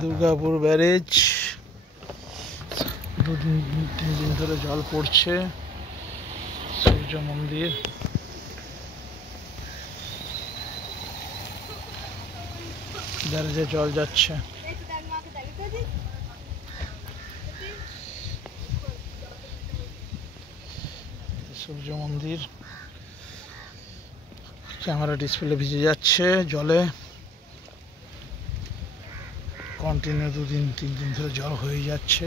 Durgapur barrage তিন দিন ধরে জল পড়ছে। সূর্য মন্দির, ব্যারেজে জল যাচ্ছে। সূর্য মন্দির, ক্যামেরা ডিসপ্লে ভিজে যাচ্ছে জলে। কন্টিনিউ তিন দিন ধরে জল হয়ে যাচ্ছে।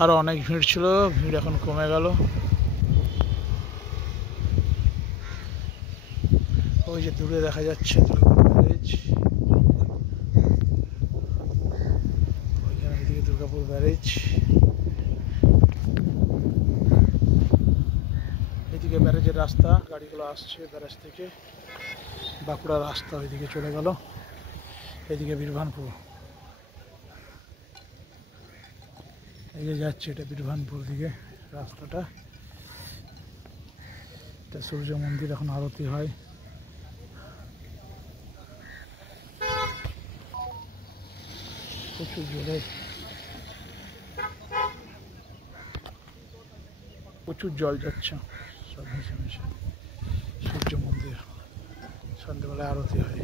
আরো অনেক ভিড় ছিল, ভিড় এখন কমে গেল। ওই যে দূরে দেখা যাচ্ছে দুর্গাপুর ব্যারেজ, ওইখানে এদিকে দুর্গাপুর ব্যারেজ, এদিকে ব্যারেজের রাস্তা, গাড়িগুলো আসছে ব্যারেজ থেকে। বাঁকুড়া রাস্তা ওইদিকে চলে গেল, এদিকে বীরভানপুর, এই যে যাচ্ছে এটা বীরভানপুর দিকে রাস্তাটা। এটা সূর্য মন্দির, এখন আরতি হয়। প্রচুর জোরে, প্রচুর জল যাচ্ছে সব মিশে মিশে। সূর্য মন্দির, সন্ধ্যেবেলায় আরতি হয়।